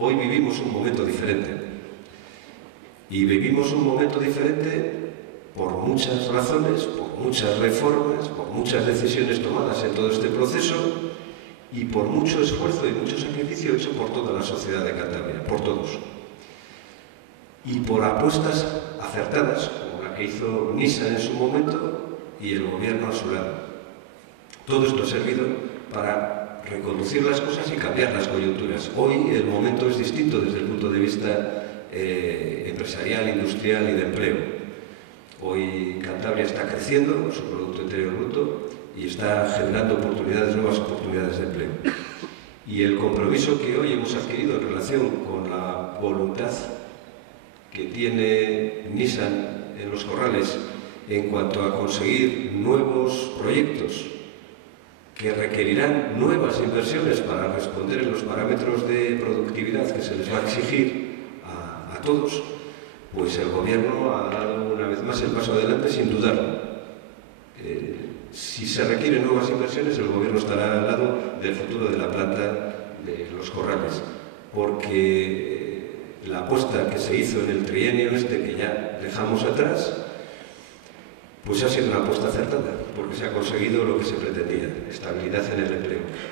Hoy vivimos un momento diferente. Y vivimos un momento diferente por muchas razones, por muchas reformas, por muchas decisiones tomadas en todo este proceso y por mucho esfuerzo y mucho sacrificio hecho por toda la sociedad de Cantabria, por todos. Y por apuestas acertadas, como la que hizo Nissan en su momento y el gobierno a su lado. Todo esto ha servido para reconducir las cosas y cambiar las coyunturas. Hoy el momento es distinto desde el punto de vista empresarial, industrial y de empleo. Hoy Cantabria está creciendo su Producto Interior Bruto y está generando nuevas oportunidades de empleo. Y el compromiso que hoy hemos adquirido en relación con la voluntad que tiene Nissan en Los Corrales en cuanto a conseguir nuevos proyectos que requerirán nuevas inversiones para responder en los parámetros de productividad que se les va a exigir a todos, pues el Gobierno ha dado una vez más el paso adelante sin dudarlo. Si se requieren nuevas inversiones, el Gobierno estará al lado del futuro de la planta de Los Corrales, porque la apuesta que se hizo en el trienio que ya dejamos atrás, pues ha sido una apuesta acertada, porque se ha conseguido lo que se pretendía, estabilidad en el empleo.